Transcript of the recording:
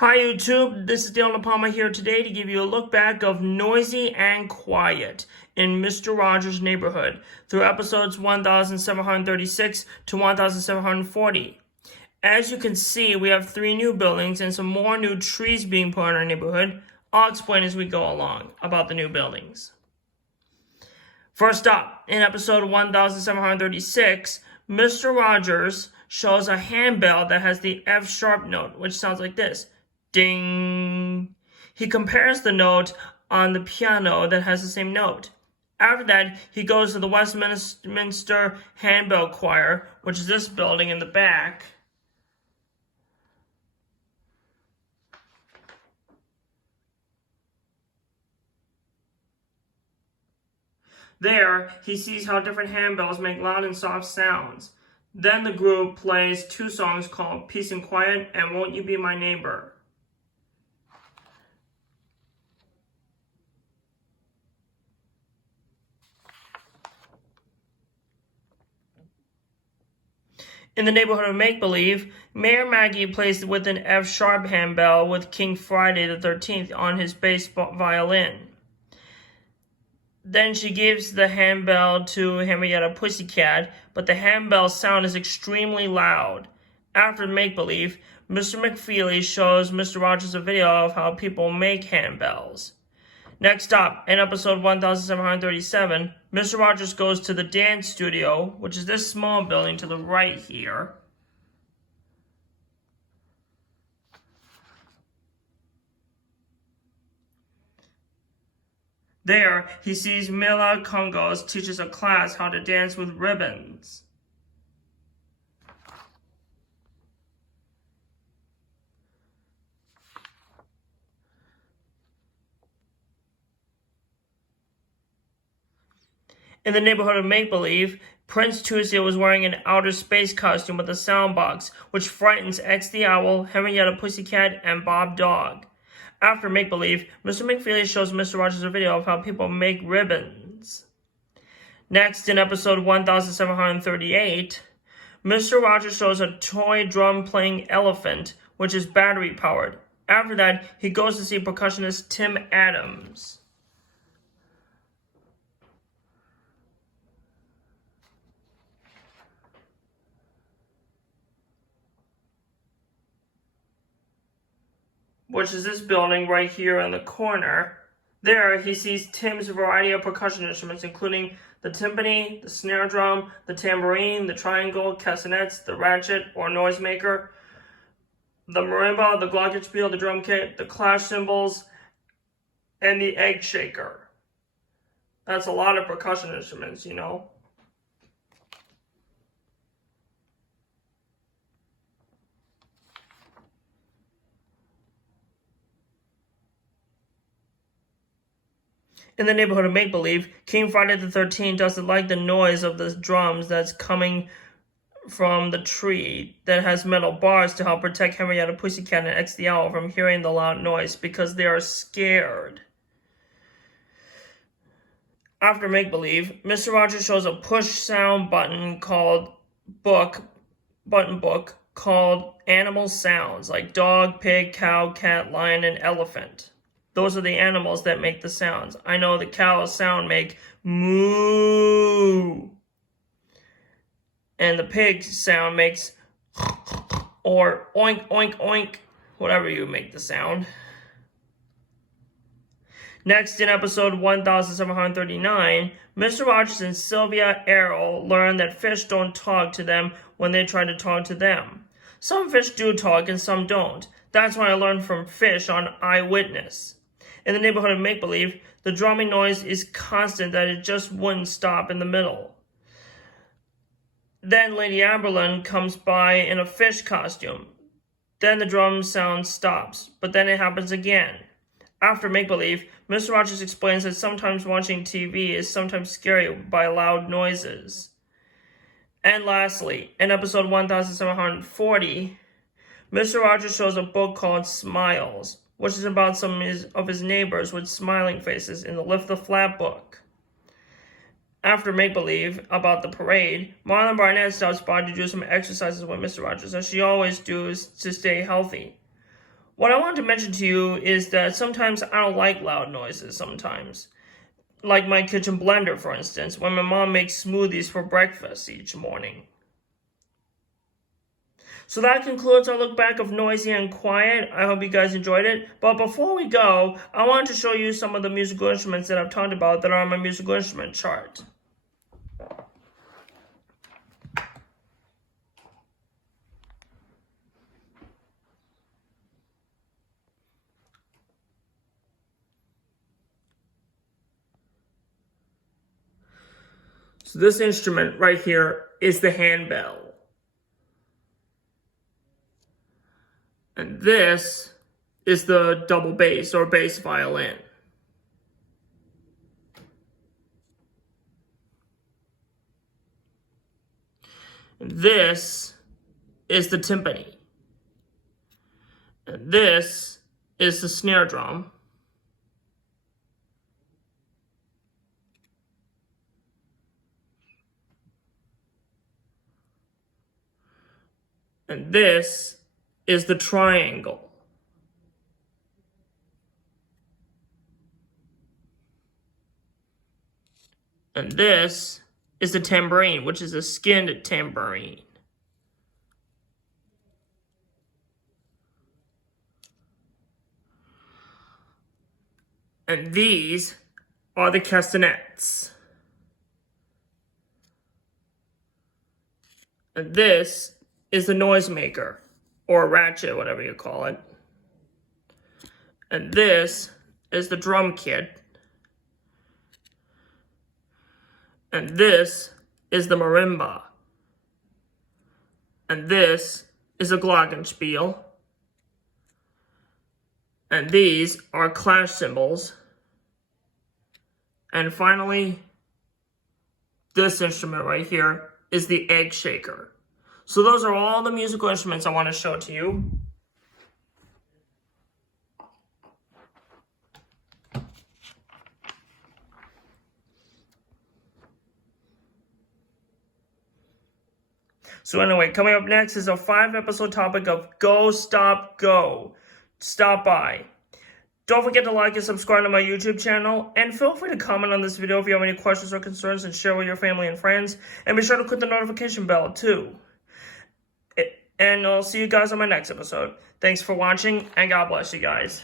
Hi YouTube, this is Dale Palma here today to give you a look back of Noisy and Quiet in Mr. Rogers' Neighborhood through episodes 1736 to 1740. As you can see, we have 3 new buildings and some more new trees being put in our neighborhood. I'll explain as we go along about the new buildings. First up, in episode 1736, Mr. Rogers shows a handbell that has the F sharp note, which sounds like this. Ding! He compares the note on the piano that has the same note. After that, he goes to the Westminster Handbell Choir, which is this building in the back. There, he sees how different handbells make loud and soft sounds. Then the group plays 2 songs called Peace and Quiet and Won't You Be My Neighbor. In the neighborhood of Make-Believe, Mayor Maggie plays with an F sharp handbell with King Friday the 13th on his bass violin. Then she gives the handbell to Henrietta Pussycat, but the handbell sound is extremely loud. After Make-Believe, Mr. McFeely shows Mr. Rogers a video of how people make handbells. Next up, in episode 1737, Mr. Rogers goes to the dance studio, which is this small building to the right here. There, he sees Mila Congos teaches a class how to dance with ribbons. In the neighborhood of Make-Believe, Prince Tuesday was wearing an outer space costume with a sound box, which frightens X the Owl, Henrietta Pussycat, and Bob Dog. After Make-Believe, Mr. McFeely shows Mr. Rogers a video of how people make ribbons. Next, in episode 1738, Mr. Rogers shows a toy drum-playing elephant, which is battery-powered. After that, he goes to see percussionist Tim Adams. Which is this building right here in the corner. There, he sees Tim's variety of percussion instruments, including the timpani, the snare drum, the tambourine, the triangle, castanets, the ratchet or noisemaker, the marimba, the glockenspiel, the drum kit, the clash cymbals, and the egg shaker. That's a lot of percussion instruments, you know. In the neighborhood of Make-Believe, King Friday the 13th doesn't like the noise of the drums that's coming from the tree that has metal bars to help protect Henrietta Pussycat and X the Owl from hearing the loud noise because they are scared. After Make-Believe, Mr. Rogers shows a push sound button called button book called Animal Sounds, like dog, pig, cow, cat, lion, and elephant. Those are the animals that make the sounds. I know the cow's sound make moo. And the pig's sound makes or oink, oink, oink, whatever you make the sound. Next, in episode 1739, Mr. Rogers and Sylvia Errol learn that fish don't talk to them when they try to talk to them. Some fish do talk and some don't. That's what I learned from Fish on Eyewitness. In the neighborhood of Make-Believe, the drumming noise is constant that it just wouldn't stop in the middle. Then Lady Amberlin comes by in a fish costume. Then the drum sound stops, but then it happens again. After Make-Believe, Mr. Rogers explains that sometimes watching TV is sometimes scary by loud noises. And lastly, in episode 1740, Mr. Rogers shows a book called Smiles, which is about some of his neighbors with smiling faces in the Lift the Flap book. After Make-Believe about the parade, Marlon Barnett stops by to do some exercises with Mr. Rogers, as she always does to stay healthy. what I wanted to mention to you is that sometimes I don't like loud noises sometimes. Like my kitchen blender, for instance, when my mom makes smoothies for breakfast each morning. So that concludes our look back of Noisy and Quiet. I hope you guys enjoyed it. But before we go, I wanted to show you some of the musical instruments that I've talked about that are on my musical instrument chart. So this instrument right here is the handbell. And this is the double bass or bass violin. And this is the timpani. And this is the snare drum. And this is the triangle. And this is the tambourine, which is a skinned tambourine. And these are the castanets. And this is the noisemaker, or a ratchet, whatever you call it. And this is the drum kit. And this is the marimba. And this is a glockenspiel. And these are clash cymbals. And finally, this instrument right here is the egg shaker. So those are all the musical instruments I want to show to you. So anyway, coming up next is a 5-episode topic of Go, Stop, Go. Stop by. Don't forget to like and subscribe to my YouTube channel, and feel free to comment on this video if you have any questions or concerns and share with your family and friends, and be sure to click the notification bell too. And I'll see you guys on my next episode. Thanks for watching, and God bless you guys.